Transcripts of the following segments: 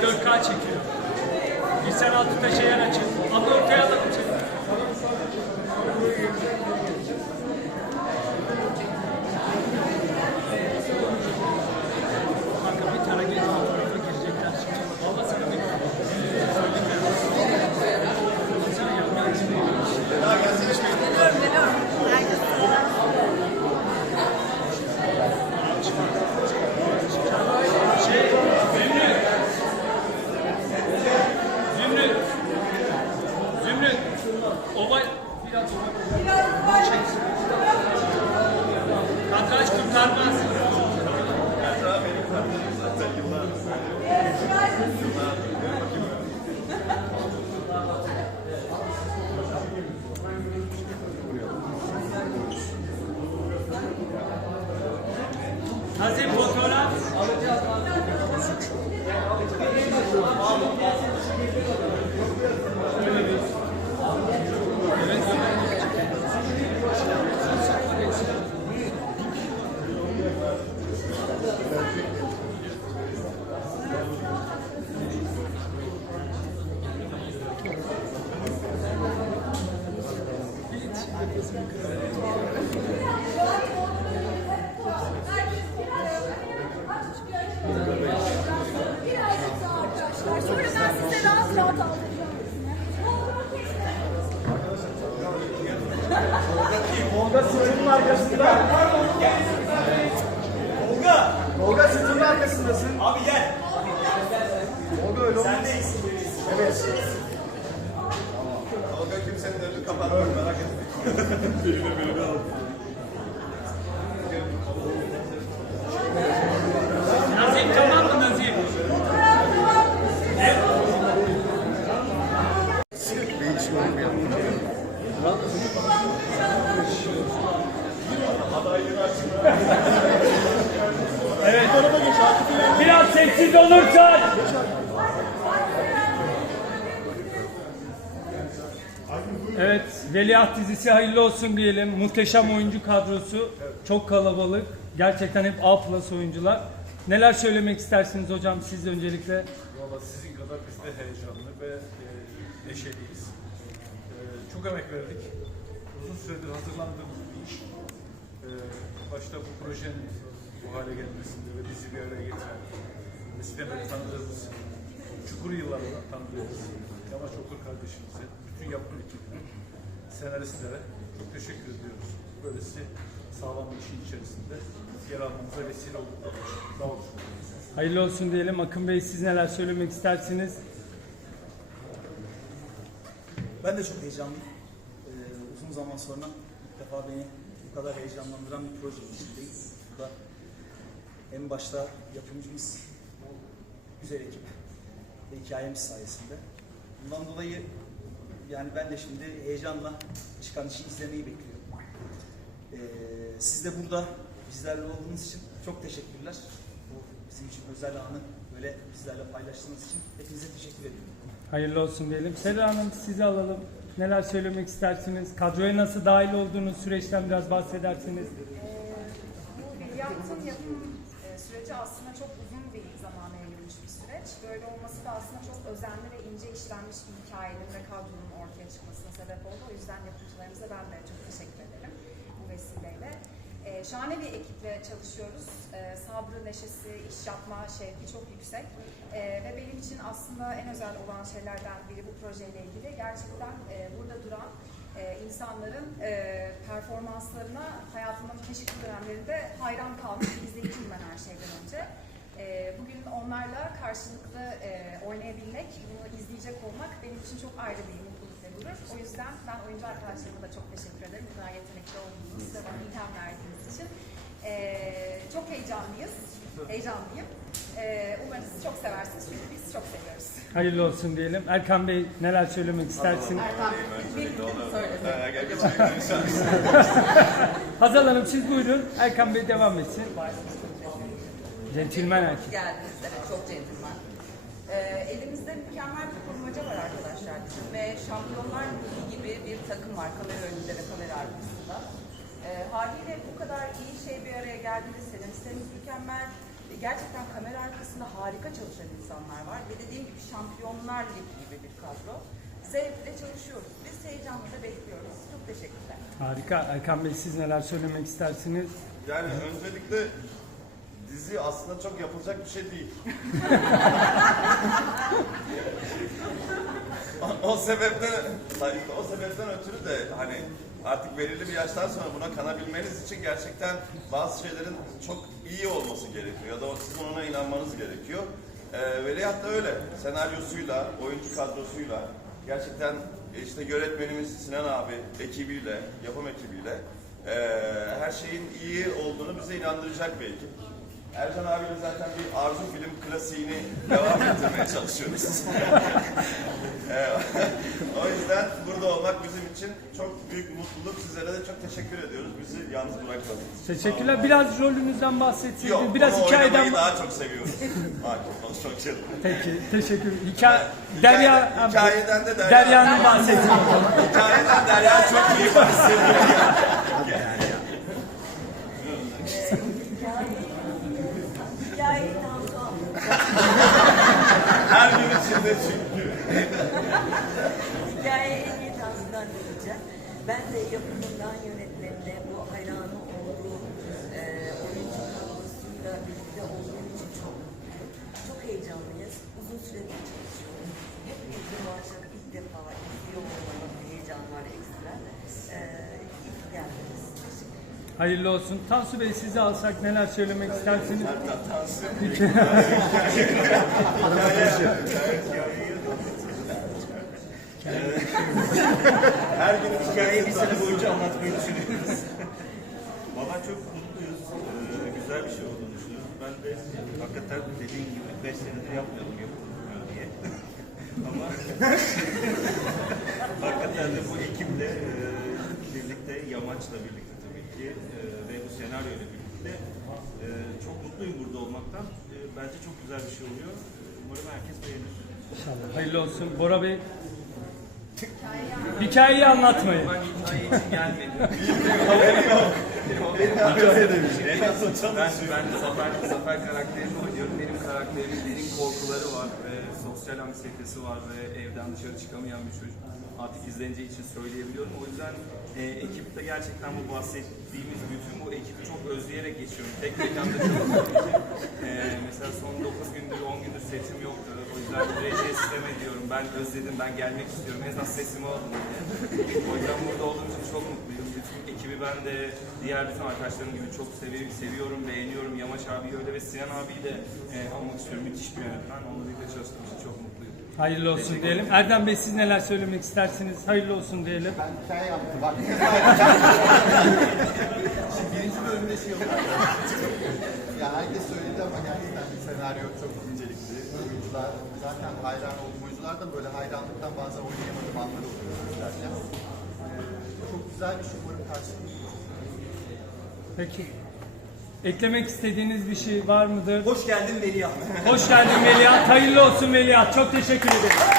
Diğer 4K çekiyor. Bilsen altı taşı yer açık. Abla Ben size rahat rahat aldıracağım. Tolga arkasında. Tolga. Tolga sırtının arkasındasın. Abi gel. Tolga öyle olmaz. Sendeyiz. Evet. Tolga kimsenin önünü kapatmıyor merak etme. Nazif Evet, Veliaht dizisi hayırlı olsun diyelim. Muhteşem oyuncu kadrosu. Çok kalabalık. Gerçekten hep A plus oyuncular. Neler söylemek istersiniz hocam siz öncelikle? Valla sizin kadar biz de heyecanlı ve e, neşeliyiz. E, çok emek verdik. Uzun süredir hazırlandığımız bir iş. E, başta bu projenin bu hale gelmesinde ve bizi bir araya getiren, beri tanıdığımız, çukur yıllarından tanıdığımız Yamaç Okur kardeşimize, bütün yapım ekibine, senaristlere çok teşekkür ediyoruz. Böylesi sağlam bir işin içerisinde yer almamıza vesile oldukları için. Sağ olun. Hayırlı olsun diyelim. Akın Bey siz neler söylemek istersiniz? Ben de çok heyecanlıyım. Ee, uzun zaman sonra ilk defa beni bu kadar heyecanlandıran bir proje içindeyim. Burada en başta yapımcımız güzel ekip ve hikayemiz sayesinde. Bundan dolayı yani ben de şimdi heyecanla çıkan işi izlemeyi bekliyorum. Ee, siz de burada bizlerle olduğunuz için çok teşekkürler. Bu bizim için özel anı böyle bizlerle paylaştığınız için hepinize teşekkür ediyorum. Hayırlı olsun diyelim. Serra Hanım sizi alalım. Neler söylemek istersiniz? Kadroya nasıl dahil olduğunuz süreçten biraz bahsedersiniz. Bu Veliaht'ın yapım e, süreci aslında çok uzun Böyle olması da aslında çok özenli ve ince işlenmiş bir hikayenin ve kadronun ortaya çıkmasına sebep oldu. O yüzden yapımcılarımıza ben de çok teşekkür ederim bu vesileyle. E, şahane bir ekiple çalışıyoruz. E, sabrı, neşesi, iş yapma şevki çok yüksek. E, ve benim için aslında en özel olan şeylerden biri bu projeyle ilgili gerçekten e, burada duran e, insanların e, performanslarına hayatımın çeşitli dönemlerinde hayran kalmış bir ben her şeyden önce. E, bugün onlarla karşılıklı e, oynayabilmek, bunu izleyecek olmak benim için çok ayrı bir mutluluk ve gurur. O yüzden ben oyuncu arkadaşlarıma da çok teşekkür ederim. Bu kadar yetenekli olduğunuz ve bana ilham verdiğiniz için. E, çok heyecanlıyız, heyecanlıyım. E, umarım siz çok seversiniz çünkü biz çok seviyoruz. Hayırlı olsun diyelim. Erkan Bey neler söylemek istersiniz? Ha, gel geçelim. Hazal Hanım siz buyurun. Erkan Bey devam etsin. Centilmen erkek. geldiniz. Evet, çok centilmen. Ee, elimizde mükemmel bir kurmaca var arkadaşlar ve Şampiyonlar Ligi gibi bir takım var kamera önünde ve kamera arkasında. Ee, haliyle bu kadar iyi şey bir araya geldiğinde senaristlerimiz mükemmel, E, Gerçekten kamera arkasında harika çalışan insanlar var ve dediğim gibi şampiyonlar ligi gibi bir kadro. Zevkle çalışıyoruz. Biz heyecanla da bekliyoruz. Çok teşekkürler. Harika. Erkan Bey siz neler söylemek istersiniz? Yani öncelikle dizi aslında çok yapılacak bir şey değil. o, o sebepten o sebepten ötürü de hani artık belirli bir yaştan sonra buna kanabilmeniz için gerçekten bazı şeylerin çok iyi olması gerekiyor ya da sizin ona inanmanız gerekiyor. Ee, Veliaht da öyle. Senaryosuyla, oyuncu kadrosuyla gerçekten işte yönetmenimiz Sinan abi ekibiyle, yapım ekibiyle ee, her şeyin iyi olduğunu bize inandıracak bir ekip. Ercan abiyle zaten bir arzu film klasiğini devam ettirmeye çalışıyoruz. O yüzden burada olmak bizim için çok büyük mutluluk. Sizlere de çok teşekkür ediyoruz. Bizi yalnız bırakmadınız. Teşekkürler. Biraz rolünüzden bahsetseydiniz. Yok, Biraz onu hikayeden daha çok seviyoruz. Onu çok şey. Peki, teşekkür. Hikaye, Derya, hikayeden de Derya. Derya'nın bahsetsin. Hikayeden Derya çok iyi bahsediyor. Hikayeyi Tansu anlatacak. Her gün içinde çünkü. Hikayeyi en iyi Tansu'dan dinleyeceğim. Ben de yapımından yönetmenine bu hayranı olduğum e, oyuncu kadrosuyla birlikte olduğum için çok mutluyum. Çok heyecanlıyız. Uzun süredir çalışıyoruz. Hepimiz de bu akşam ilk defa izliyor olmanın heyecan var ekstra. E, iyi ki geldiniz. Hayırlı olsun. Tansu Bey sizi alsak neler söylemek istersiniz? Her gün Hikayeyi bir sene boyunca anlatmayı düşünüyoruz. Valla çok mutluyuz. Ee, güzel bir şey olduğunu düşünüyoruz. Ben de hakikaten dediğin gibi 5 senedir yapmıyorum yapılmıyor diye. Ama hakikaten de bu ekiple e, birlikte, Yamaç'la birlikte tabii ki e, ve bu senaryoyla birlikte e, çok mutluyum burada olmaktan. E, bence çok güzel bir şey oluyor. Umarım herkes beğenir. İnşallah. Hayırlı olsun. Bora Bey. Hikayeyi anlatmayın. Ben hikaye için gelmedim. ben, ben Zafer, Zafer karakterini oynuyorum. Benim karakterimin derin korkuları var ve sosyal anksiyetesi var ve evden dışarı çıkamayan bir çocuk. Artık izlenince için söyleyebiliyorum. O yüzden e, ekipte gerçekten bu bahsettiğimiz bütün bu ekibi çok özleyerek geçiyorum. Tek mekanda çalışıyorum. E, mesela son 9 gündür, 10 gündür setim yoktu. O yüzden buraya sistem ediyorum. Ben özledim, ben gelmek istiyorum. En azından sesimi alın diye. O yüzden burada olduğum için çok mutluyum. Bütün ekibi ben de diğer bütün arkadaşlarım gibi çok sevi- seviyorum, beğeniyorum. Yamaç abi öyle ve Sinan abiyi de e, almak istiyorum. Müthiş bir yönetmen. Onunla birlikte çalıştığım için çok mutluyum. Hayırlı olsun diyelim. Erdem Bey siz neler söylemek istersiniz? Hayırlı olsun diyelim. Ben hikaye yaptım bak. Şimdi birinci bölümde şey oldu. ya herkes söyledi ama gerçekten bir senaryo çok. Oyuncular zaten hayran olduğum oyuncular da böyle hayranlıktan bazen oynayamadığım anlar oluyor izlerken. Ee, çok güzel bir şey umarım karşılıklı olur. Peki. Eklemek istediğiniz bir şey var mıdır? Hoş geldin Veliaht. Hoş geldin Veliaht. Hayırlı olsun Veliaht. Çok teşekkür ederim.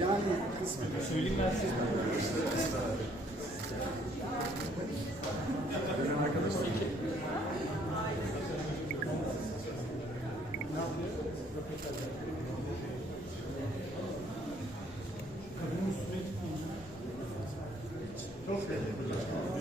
Yani kısmen Söyleyeyim ben size.